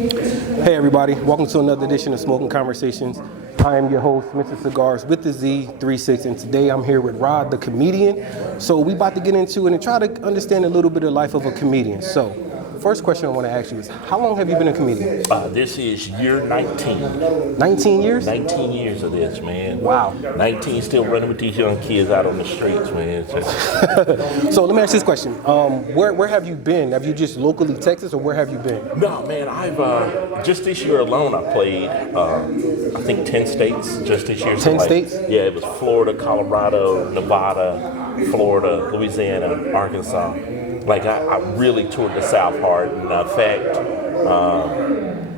Hey everybody, welcome to another edition of Smoking Conversations. I am your host, Mr. Cigars with the Z36, and today I'm here with Rod, the comedian. So we about to get into it and try to understand a little bit of the life of a comedian. So, first question I want to ask you is, how long have you been a comedian? This is year 19. 19 years? 19 years of this, man. Wow. 19 still running with these young kids out on the streets, man. So let me ask this question. Where have you been? Have you just locally Texas, or where have you been? No, man, I've, just this year alone, I played, I think 10 states just this year. 10 states? Yeah, it was Florida, Colorado, Nevada, Florida, Louisiana, Arkansas. Like, I really toured the South hard. And in fact,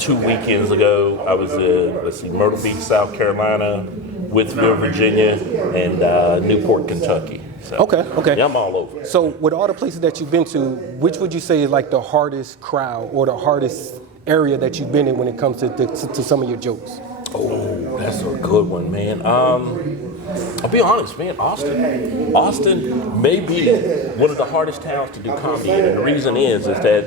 2 weekends ago, I was in, Myrtle Beach, South Carolina, Withville, Virginia, and Newport, Kentucky. So, Okay. Yeah, I'm all over. So with all the places that you've been to, which would you say is like the hardest crowd or the hardest area that you've been in when it comes to some of your jokes? Oh, that's a good one, man. I'll be honest, man, Austin may be one of the hardest towns to do comedy in, and the reason is that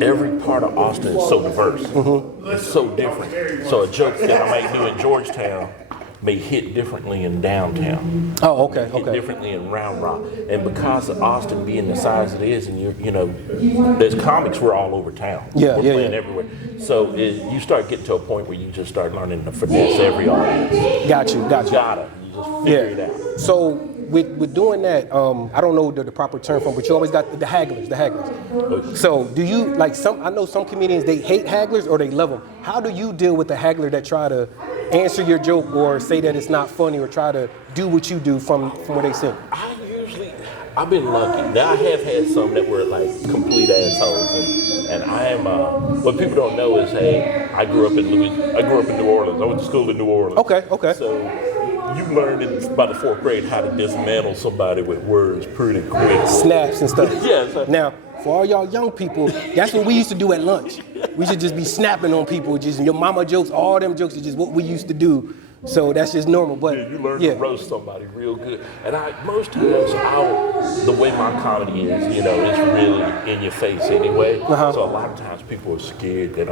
every part of Austin is so diverse. Mm-hmm. It's so different. So a joke that I might do in Georgetown may hit differently in downtown. Oh, okay. Hit differently in Round Rock. And because of Austin being the size it is, and there's comics were all over town. We're playing everywhere. So you start getting to a point where you just start learning to finesse every audience. Got you. You just figure it out. So with doing that, I don't know the proper term for it, but you always got the hagglers. Okay. So do you, like I know some comedians, they hate hagglers or they love them. How do you deal with the haggler that try to answer your joke or say that it's not funny or try to do what you do from what they say? I've been lucky. Now I have had some that were like complete assholes, and I am. What people don't know is, hey, I grew up in New Orleans. I went to school in New Orleans. Okay. So you learned by the 4th grade how to dismantle somebody with words pretty quick. Snaps and stuff. Yeah. Now, for all y'all young people, that's what we used to do at lunch. We should just be snapping on people, just your mama jokes, all them jokes is just what we used to do. So that's just normal. But you learn to roast somebody real good. And most times, the way my comedy is, it's really in your face anyway. Uh-huh. So a lot of times people are scared that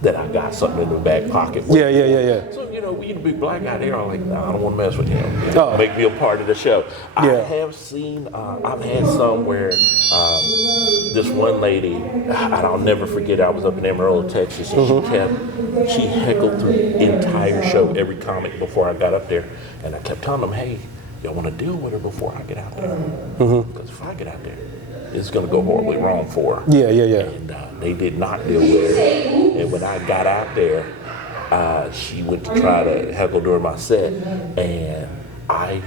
that I got something in the back pocket. Yeah. So, we the big black guy there, I'm like, nah, I don't want to mess with him. Make me a part of the show. I have seen, I've had some where this one lady, I'll never forget, I was up in Amarillo, Texas, and she heckled through the entire show, every comic before I got up there. And I kept telling them, hey, y'all want to deal with her before I get out there? Because if I get out there, it's going to go horribly wrong for her. Yeah. And they did not deal with her. And when I got out there, she went to try to heckle during my set, and I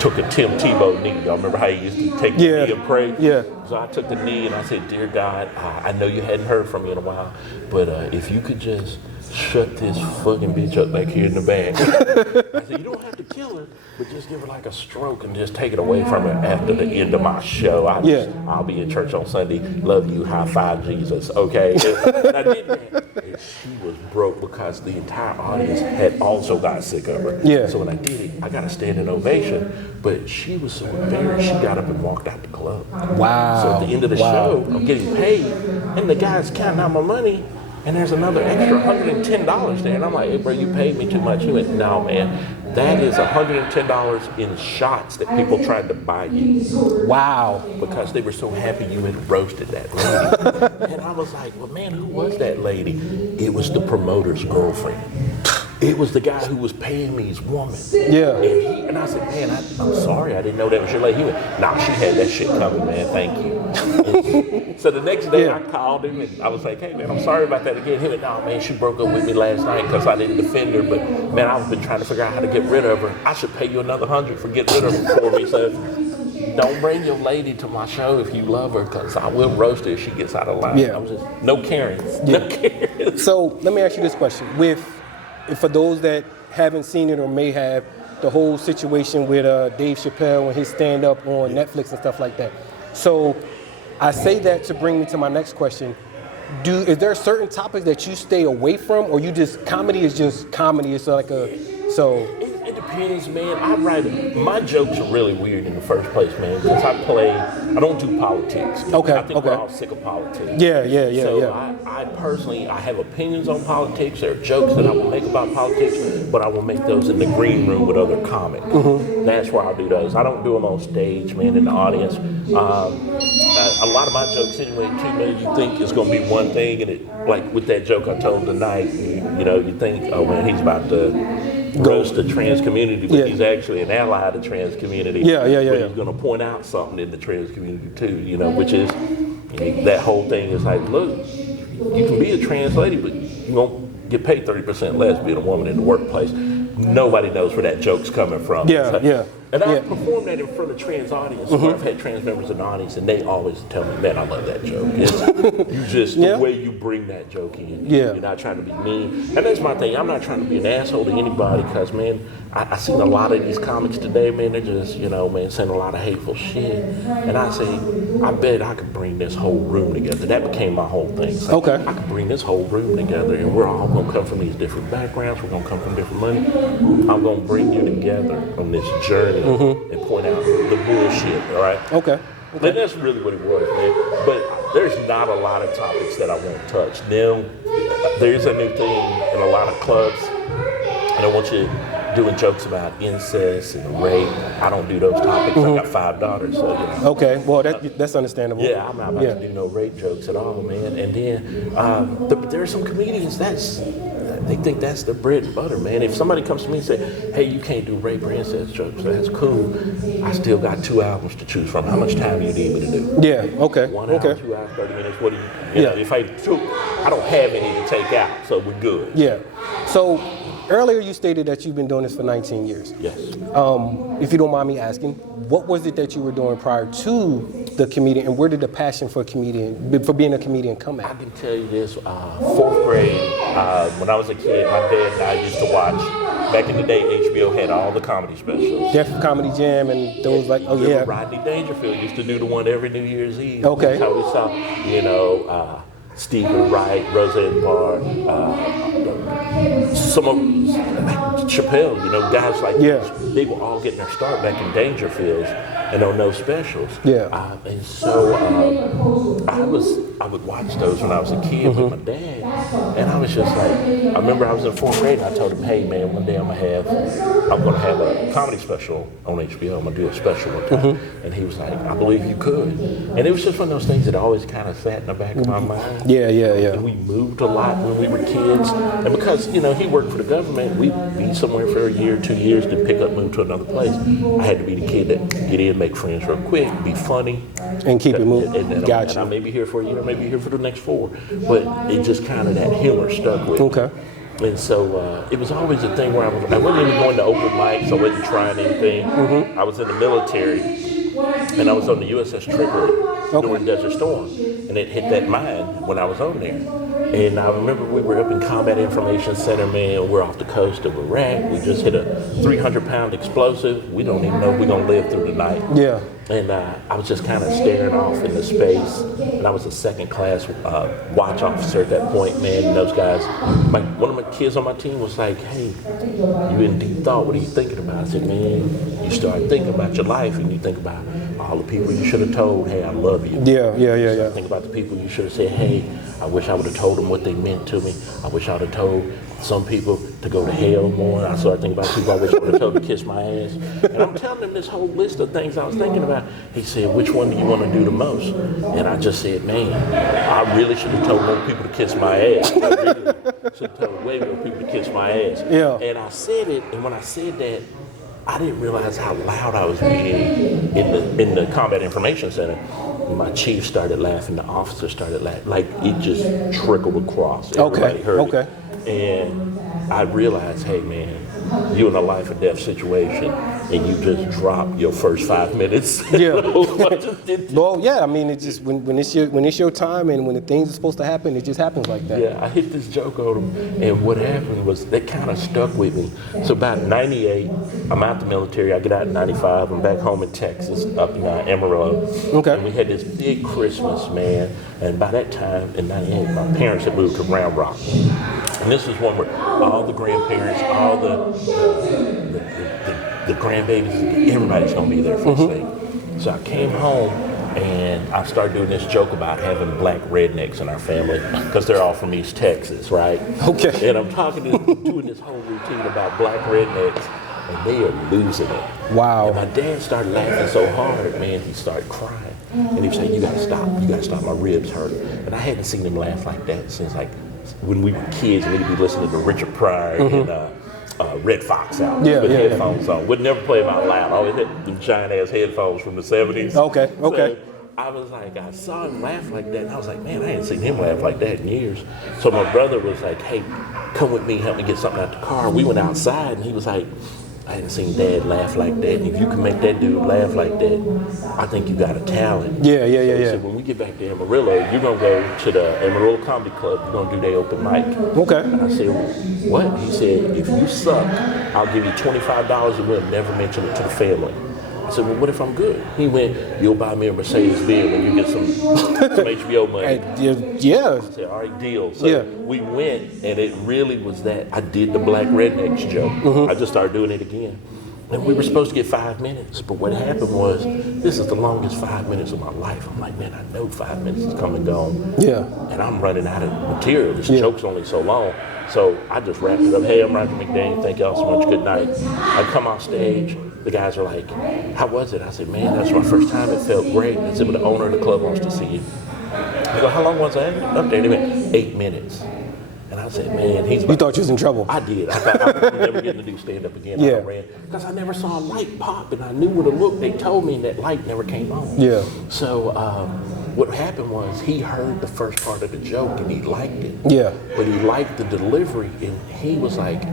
took a Tim Tebow knee. Y'all remember how he used to take the knee and pray? Yeah. So I took the knee and I said, dear God, I know you hadn't heard from me in a while, but if you could just shut this fucking bitch up back here in the back. I said, you don't have to kill her, but just give her like a stroke and just take it away from her after the end of my show. I'll be in church on Sunday. Love you. High five Jesus. Okay. And I did that. And she was broke because the entire audience had also got sick of her. Yeah. So when I did it, I got a standing ovation. But she was so embarrassed, she got up and walked out the club. Wow. So at the end of the show, I'm getting paid, and the guy's counting out my money. And there's another extra $110 there. And I'm like, hey, bro, you paid me too much. He went, no, man, that is $110 in shots that people tried to buy you. Wow. Because they were so happy you had roasted that lady. And I was like, well, man, who was that lady? It was the promoter's girlfriend. It was the guy who was paying me his woman. Yeah. And I said, man, I'm sorry, I didn't know that was your lady. He went, nah, she had that shit coming, man, thank you. So the next day I called him and I was like, hey, man, I'm sorry about that again. He went, no, man, she broke up with me last night because I didn't defend her, but man, I've been trying to figure out how to get rid of her. I should pay you another $100 for getting rid of her for me. So don't bring your lady to my show if you love her, because I will roast her if she gets out of line. Yeah. I was just, no Karens. No Karens. So let me ask you this question. For those that haven't seen it or may have, the whole situation with Dave Chappelle and his stand-up on Netflix and stuff like that. So I say that to bring me to my next question. Is there certain topics that you stay away from, or comedy is just comedy? It's like It depends, man. My jokes are really weird in the first place, man, because I don't do politics. Okay. I think we're all sick of politics. Yeah. So I personally, I have opinions on politics. There are jokes that I will make about politics, but I will make those in the green room with other comics. That's where I'll do those. I don't do them on stage, man, in the audience. A lot of my jokes anyway, too, man, you think it's going to be one thing, and it, like with that joke I told tonight, you think, oh man, he's about to roast the trans community, but he's actually an ally of the trans community. But he's going to point out something in the trans community too, which is that whole thing is like, look, you can be a trans lady, but you won't get paid 30% less being a woman in the workplace. Nobody knows where that joke's coming from. And I've performed that in front of trans audience. Where I've had trans members in the audience, and they always tell me, man, I love that joke. You just, the way you bring that joke in. You're not trying to be mean. And that's my thing. I'm not trying to be an asshole to anybody because, man, I seen a lot of these comics today, man, they're just, man, saying a lot of hateful shit. And I say, I bet I could bring this whole room together. That became my whole thing. So I could bring this whole room together, and we're all going to come from these different backgrounds. We're going to come from different money. I'm going to bring you together on this journey and point out the bullshit, all right? And that's really what it was, man. But there's not a lot of topics that I won't touch. Now, there's a new thing in a lot of clubs, and I want you doing jokes about incest and rape. I don't do those topics. I got 5 daughters, so well, that's understandable. I'm not about to do no rape jokes at all, man. And then there are some comedians they think that's their bread and butter, man. If somebody comes to me and say, hey, you can't do rape or incest jokes, that's cool. I still got 2 albums to choose from. How much time do you need me to do? 1 hour, 2 hours, 30 minutes. What do you know, if I don't have any to take out, so we're good. So earlier you stated that you've been doing this for 19 years. Yes. If you don't mind me asking, what was it that you were doing prior to the comedian, and where did the passion for being a comedian come at? I can tell you this, 4th grade, when I was a kid, my dad and I used to watch, back in the day, HBO had all the comedy specials. Def Comedy Jam and those Rodney Dangerfield used to do the one every New Year's Eve. That's how we saw, Stephen Wright, Roseanne Barr, some of Chappelle, guys like this, they were all getting their start back in Dangerfields and on those specials. And so I would watch those when I was a kid with my dad, and I was just like, I remember I was in 4th grade and I told him, hey man, one day I'm gonna have a comedy special on HBO. I'm gonna do a special one time. And he was like, I believe you could. And it was just one of those things that always kind of sat in the back of my mind. And we moved a lot when we were kids, and because he worked for the government, we'd be somewhere for a year, 2 years, then pick up, move to another place. I had to be the kid that get in, make friends real quick, be funny, and keep it moving. And I may be here for a year, maybe here for the next 4, but it just kind of, that humor stuck with me. And so it was always a thing where I wasn't even going to open mics, I wasn't trying anything. I was in the military, and I was on the USS Trigger during Desert Storm, and it hit that mine when I was on there. And I remember we were up in Combat Information Center, man. We're off the coast of Iraq. We just hit a 300-pound explosive. We don't even know if we're going to live through the night. And I was just kind of staring off into space. And I was a second-class watch officer at that point, man. And those guys, one of my kids on my team was like, hey, you in deep thought. What are you thinking about? I said, man, you start thinking about your life, and you think about all the people you should have told, hey, I love you. Think about the people you should have said, hey, I wish I would have told them what they meant to me. I wish I would have told some people to go to hell more. I started thinking about people I wish I would have told to kiss my ass. And I'm telling him this whole list of things I was thinking about. He said, which one do you want to do the most? And I just said, man, I really should have told more people to kiss my ass. I really should have told way more people to kiss my ass. And I said it, and when I said that, I didn't realize how loud I was being in the Combat Information Center. My chief started laughing, the officer started laughing, like it just trickled across. Everybody heard it. And I realized, hey man, you're in a life or death situation, and you just dropped your first 5 minutes. Well, yeah. I mean, it just when it's your time, and when the things are supposed to happen, it just happens like that. Yeah, I hit this joke on him, and what happened was that kind of stuck with me. So about 98, I'm out the military. I get out in 95. I'm back home in Texas, up in Amarillo. And we had this big Christmas, man. And by that time, in 98, my parents had moved to Round Rock. And this was one where all the grandparents, all the grandbabies, everybody's gonna be there for this thing. So I came home, And I started doing this joke about having black rednecks in our family because they're all from East Texas, right? Okay. And I'm doing this whole routine about black rednecks, and they are losing it. Wow. And my dad started laughing so hard, man, he started crying. And he was saying, you gotta stop, my ribs hurt. And I hadn't seen him laugh like that since like when we were kids and we'd be listening to Richard Pryor and Red Fox out with headphones on. Would never play them out loud. Always had them giant ass headphones from the 70s. Okay. So I was like, I saw him laugh like that, and I was like, man, I hadn't seen him laugh like that in years. So my brother was like, hey, come with me, help me get something out the car. We went outside, and he was like, I hadn't seen Dad laugh like that, and if you can make that dude laugh like that, I think you got a talent. Yeah. He said, when we get back to Amarillo, you're going to go to the Amarillo Comedy Club. You're going to do their open mic. Okay. And I said, what? He said, if you suck, I'll give you $25 and we'll never mention it to the family. I said, well, what if I'm good? He went, you'll buy me a Mercedes-Benz when you get some HBO money. Yeah. I said, all right, deal. So we went, and it really was that. I did the black rednecks joke. I just started doing it again. And we were supposed to get 5 minutes, but what happened was, this is the longest 5 minutes of my life. I'm like, man, I know 5 minutes is come and gone. Yeah. And I'm running out of material. This joke's only so long. So I just wrapped it up. Hey, I'm Roderick McDaniel. Thank y'all so much. Good night. I come off stage. The guys are like, how was it? I said, man, that's my first time. It felt great. I said, well, the owner of the club wants to see you. I go, how long was I up there? They went, 8 minutes. And I said, man, he's about. You thought you was in trouble. I did. I thought I was never getting to do stand-up again. I ran. Because I never saw a light pop, and I knew what it looked. They told me that light never came on. Yeah. So what happened was he heard the first part of the joke, and he liked it. Yeah. But he liked the delivery, and he was like,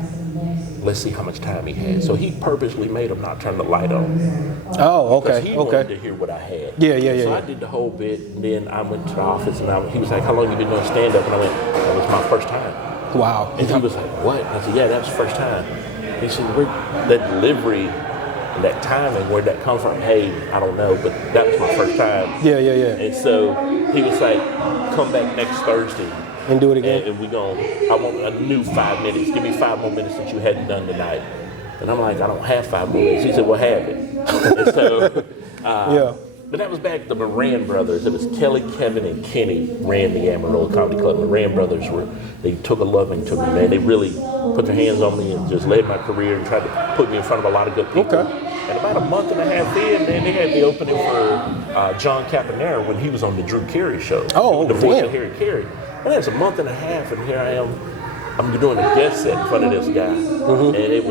let's see how much time he had. So he purposely made him not turn the light on. Oh, okay. He wanted to hear what I had. Yeah. So I did the whole bit, and then I went to the office, and he was like, how long you been doing stand-up? And I went, that was my first time. Wow. And he was like, what? I said, yeah, that was the first time. He said, where that delivery and that timing, where'd that come from? Hey, I don't know, but that was my first time. Yeah. And so he was like, come back next Thursday. And do it again. And I want a new 5 minutes. Give me 5 more minutes that you hadn't done tonight. And I'm like, I don't have 5 more minutes. He said, well, have it. And so, but that was back the Moran brothers. It was Kelly, Kevin, and Kenny ran the Amarillo Comedy Club. Moran brothers they took a loving to me, man. They really put their hands on me and just led my career and tried to put me in front of a lot of good people. Okay. And about a month and a half in, man, they had me opening for John Caponera when he was on the Drew Carey show. Oh, the voice damn. of Harry Carey. And that's a month and a half, and here I am. I'm doing a guest set in front of this guy, and it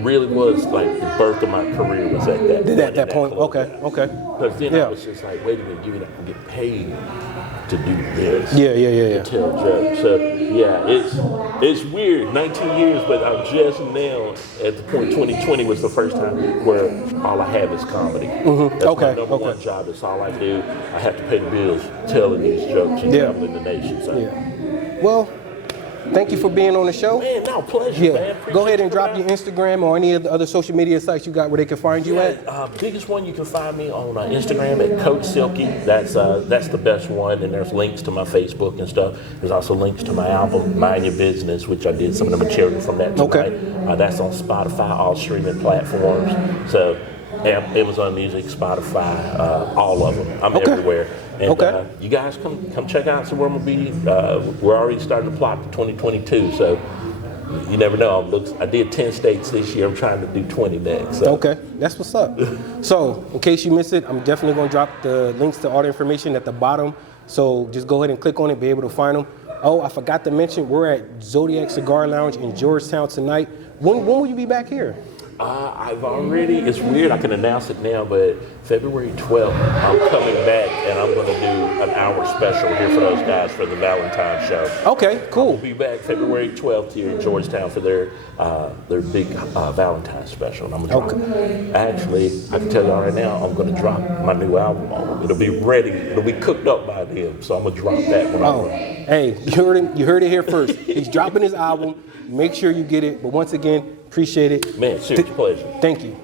really was like the birth of my career was at that point. Club. Okay. Because then I was just like, wait a minute, I can get paid to do this. Yeah. To tell jokes. So it's weird. 19 years, but I'm just now at the point. 2020 was the first time where all I have is comedy. That's my number one job. That's all I do. I have to pay the bills telling these jokes and traveling the nation. So. Well, thank you for being on the show. Man, no, pleasure, man. Go ahead and drop your Instagram or any of the other social media sites you got where they can find you at. Biggest one, you can find me on Instagram at Coach Silky. That's the best one, and there's links to my Facebook and stuff. There's also links to my album, Mind Your Business, which I did some of the material from that tonight. That's on Spotify, all streaming platforms. So Amazon Music, Spotify, all of them. I'm everywhere. And you guys come check out where I'm gonna be. We're already starting to plot for 2022, so you never know. I did 10 states this year. I'm trying to do 20 next. So. Okay, that's what's up. So in case you missed it, I'm definitely gonna drop the links to all the information at the bottom. So just go ahead and click on it, be able to find them. Oh, I forgot to mention, we're at Zodi'X Cigar Lounge in Georgetown tonight. When will you be back here? It's weird, I can announce it now, but February 12th, I'm coming back and I'm going to do an hour special here for those guys for the Valentine's show. Okay, cool. I'll be back February 12th here in Georgetown for their big Valentine's special. And I'm going to drop. Actually, I can tell y'all right now, I'm going to drop my new album on them. It'll be ready. It'll be cooked up by them. So I'm going to drop that when I run. Hey, you heard it here first. He's dropping his album. Make sure you get it. But once again, appreciate it. Man, serious pleasure. Thank you.